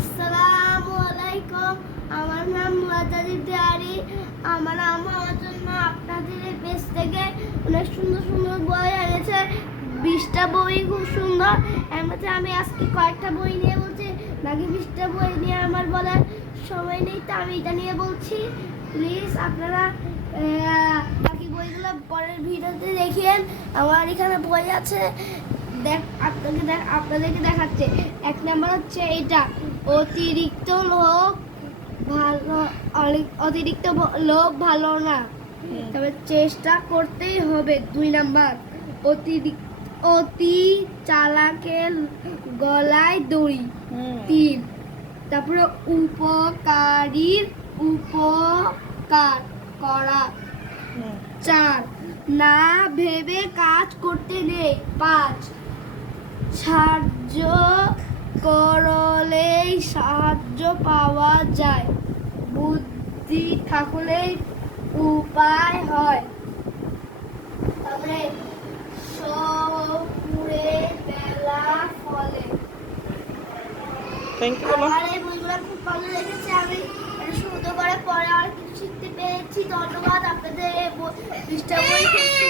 আসসালামু আলাইকুম আমার নাম মুরাদাদি দেয়ারি আমার আমার জন্য আপনাদের এই পেজ থেকে অনেক সুন্দর সুন্দর বই এনেছে। বিশটা বই খুব সুন্দর। এর আমি আজকে কয়েকটা বই নিয়ে বলছি, বাকি বিশটা বই নিয়ে আমার বলার সময় নেই, তো আমি এটা নিয়ে বলছি। প্লিজ আপনারা বাকি বইগুলো পরের ভিডিওতে দেখিয়েন। আমার এখানে বই আছে। দেখ, আপনাকে দেখ, আপনাদেরকে দেখাচ্ছে। এক নাম্বার হচ্ছে এটা অতিরিক্ত লোক ভালো অতিরিক্ত লোক ভালো না। তবে চেষ্টা করতেই হবে দুই নাম্বার। অতিরিক্ত অতি চালাকের গলায় দড়ি। তিন তারপরে উপকারীর উপকার করা। চার না ভেবে কাজ করতে নেই। পাঁচ সাহায্য সাহায্য পাওয়া যায়। বুদ্ধি থাকলেই উপায় হয়। তারপরে সপুরে বেলা ফলে। থ্যাংক ইউ আমার এই বইগুলো খুব ভালো লেগেছে। আমি সুন্দর করে পরে আর কিছু শিখতে পেরেছি। ধন্যবাদ আপনাদের এই বই-